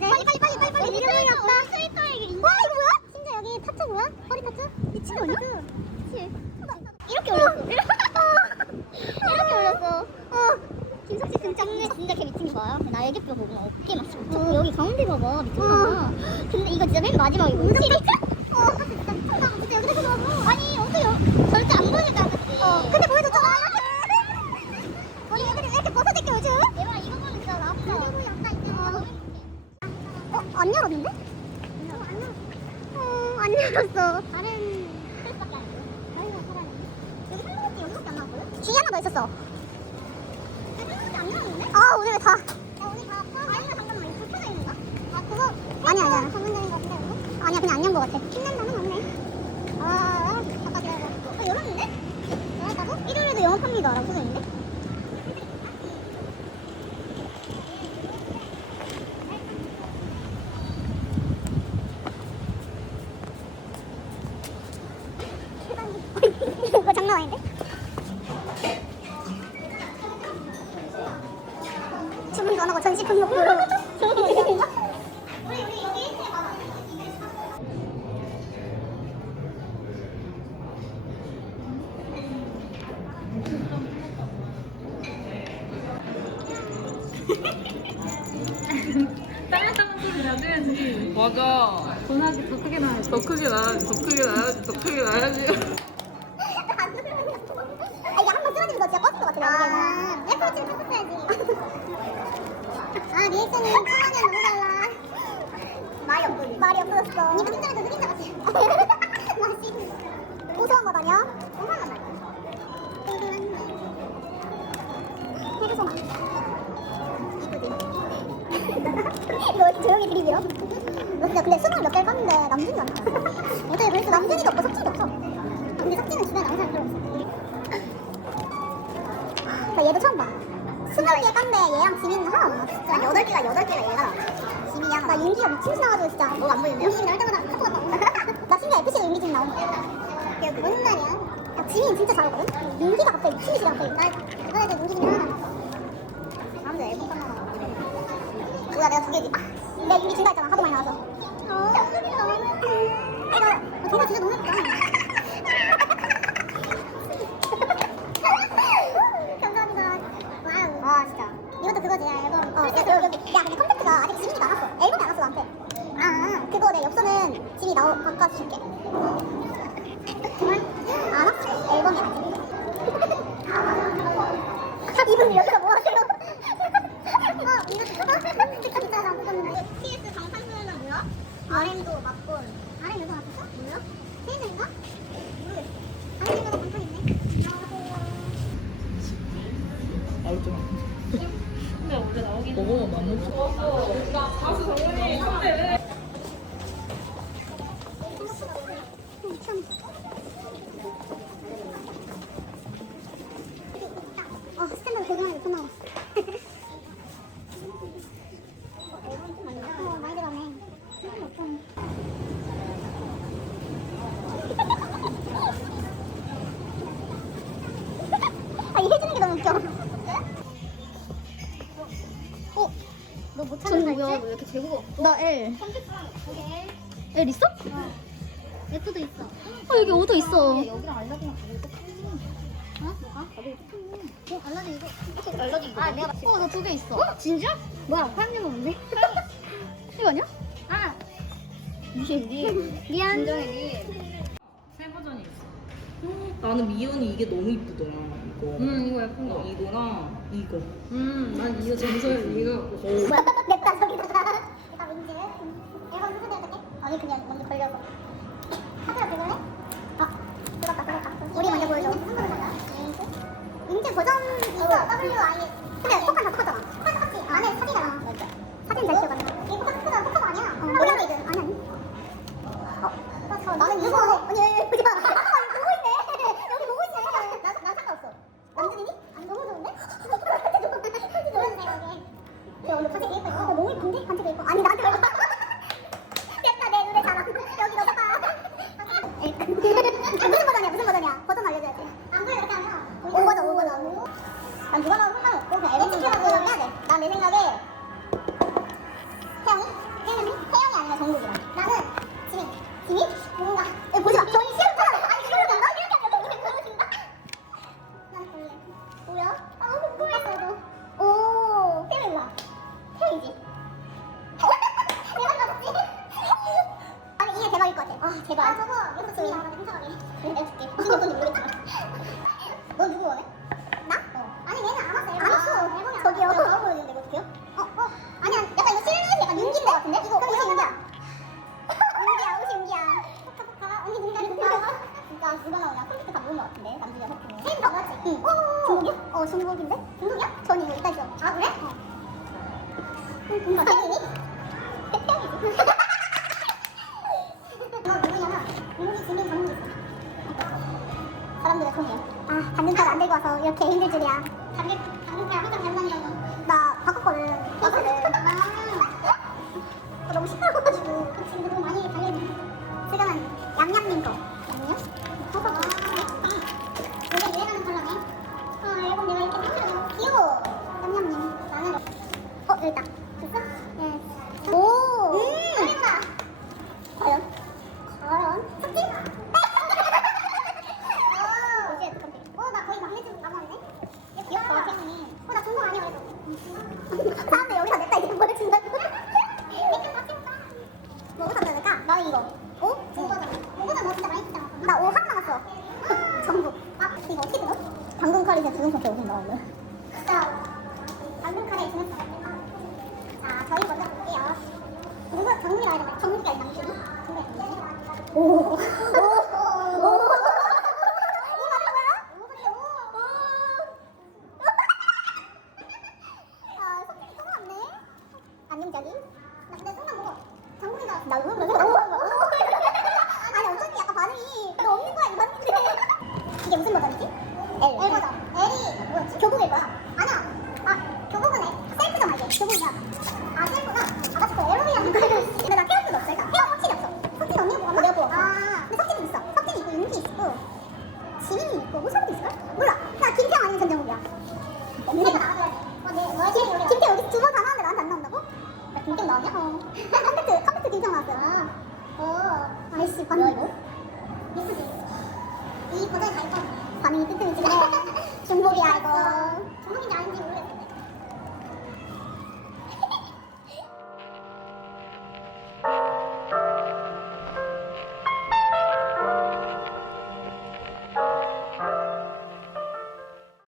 이제. 빨리 빨리 빨리 빨리 빨리. 이름이 없다. 스위터에게. 와 이거 뭐야? 진짜 여기 타투 뭐야? 허리 타투? 미친 거 아니야? 그치. 이렇게 올렸어. 이렇게 올렸어. 어. 김석지 진짜 진짜 걔 미친 거 봐요. 나 애교뼈 보고 막 어깨 막 자꾸 여기 가운데 봐봐 미쳤나. 근데 이거 진짜 맨 마지막에 뭐지? 어 진짜 미쳤나. 진짜 여기다 보고 아니 어떻게 여- 절대 안 보여줄 줄 알았지. 어 근데 보여줬잖아. 아니 애들이 왜 이렇게 벗어질게 요즘? 얘가 이거 보면 진짜 나 아프다. 이거 약간 이제 어? 안 열었는데? 안 열었어. 어, 안 열었어. 다른 클래스밖에 안 돼. 다른 거 사라졌네. 여기 한국밖에 여기밖에 안 나왔거든? 뒤에 하나 더 있었어. 한국밖에 안 열었는데? 아, 오늘 왜 다. 야, 오늘 다 아파? 아니면 잠깐만, 이거 켜져 있는가? 아, 그거. 아니야, 아니야. 방문적인 거 같은데, 이거? 아니야, 그냥 안연거 같아. 신난다는 없네. 아, 잠깐 기다려봐. 어, 열었는데? 열었다고? 일요일에도 영업합니다. 라고 써져있는데? 맞아. 전화기 더 크게 나야지. 더 크게 나야지, 더 크게 나야지, 더 크게 나야지. 아, 이게 한번 쓰러지면 너 진짜 꺼질 것 같아. 아. 아, 리액션이 천원이 너무 달라. 말이 없어졌어. 말이 없어졌어. 니가 힘들어도 흑인자 같지? 맛이. 고소한 거 다녀? 고소한 거 다녀. 남준이 아니야? 어떻게 그래서 남준이도 없고 석진도 없어. 근데 석진은 주변에 아무 사람 별로 없어. 나 얘도 처음 봐. 스무 개 깠는데 얘랑 지민은 하나 없나? 진짜 한 여덟 개가 여덟 개가 얘가 나왔어. 지민이 하나. 나 윤기가 미친 듯이 나가지고 진짜. 뭐가 안 보이는데? 윤기 나올 때마다 카톡 왔다고. 나 심지어 FC가 윤기진 나온 거야. 야, 뭔 말이야? 야, 지민 진짜 잘하거든? 윤기가 갑자기 미친 듯이 나왔어. 나 이번 애들 윤기진 하나 나왔어. 사람들 앨범 깜나 뭐야 내가 두 개지. 아, 내가 윤기 준다 했잖아. 하도 많이 나와서. 어, 어, 정말 진짜 너무 예쁘다. 감사합니다. 와우. 아 진짜. 이것도 그거지 앨범. 어, 진짜 여기 여기. 야 근데 컴팩트가 아직 지민이가 안 왔어. 앨범이 안 왔어 나한테. 아 그거 내 엽서는 지민이 나오 바꿔 줄게. 안 왔어. 앨범이 아직. 이분 여기서 뭐 하세요? 아 이거 진짜 진짜 안 보셨는데. PS 방탄소년단 뭐야? RM도 맞고. RM 요새 맞았어? 뭐야? 모르겠어. 있네. 나올 줄 알았는데. 근데 원래 나오긴 먹으면 맘먹어. 아, 어? 너 못 찾는 거 있지? 왜 이렇게 재고가 없어? 나 L. L 있어? F도 있어. 어, 여기 O도 있어. 여기랑 알라딘이랑 가격이 똑같네. 어? 뭐가? 가격이 똑같네. 어, 알라딘 이거. 이렇게 알라딘 이거. 아, 내가 어, 나 두 개 있어. 어? 진짜? 뭐야, 화양님 뭔데? 이거 아니야? 아, 니 미안. 진정해 있어. 나는 미연이 이게 너무 이쁘더라. 이거. 음 이거 예쁜 어, 거. 이거랑 이거. 음난 이거 전설 이거 냅다 저기다가. 나 민지. 앨범 수수대 어떡해? 아니, 그냥 먼저 걸려서. 카드가 그거네? 아, 들었다, 들었다. 우리 먼저 보여줘. 민지 버전 이거 WI. 근데 똑같 응. 어? 전 이거 이따. 아 그래? 어. 응. 이거 누구냐면 지민 전문이 있어. 사람들의 손이야. 아 당근카드 안 들고 와서 이렇게 힘들 줄이야. 당근 당근카드 항상 장난이야. 나. 바꿨거든. 뜯어? 당근 카리에 두근 섞여 오신 나오네. 진짜. 당근 카리에 두근. 자, 저희 먼저 볼게요. 누구 이러면 정미가 있나? 정미가 있나? 오. 오. 오. 오. 아. 나 이거. 아니 어쩐지 약간 반응이 너 없는 거야 이거 봤는데. 이게 무슨 버전이지? L. L 버전. L이 뭐였지? 교복일 거야. 아니야. 아 교복은 L. 아 셀프가. 아 근데 나 없어. 일단 확실히 없어. 석진 언니 보고 내가 보고. 아 근데 석진이 있어. 석진이 있고 윤기 있고. 지민이 있고 호석이도 있을걸? 몰라. 나 김태형 아니면 전정욱이야. 김태형 나와줘야 돼. 어, 네. 뭐야? 김태형 여기 두번다 나왔는데 나한테 안 나온다고? 나 김태형 나왔냐? 어. 컴퓨터 컴퓨터 김태형 나왔어요. 아. 어. 아이씨 반응 이거? 미스지. 이 버전이 다 있거든. 반응이 뜨뜻해지네. 중복이야 이거. 중복인지 아닌지 모르겠어.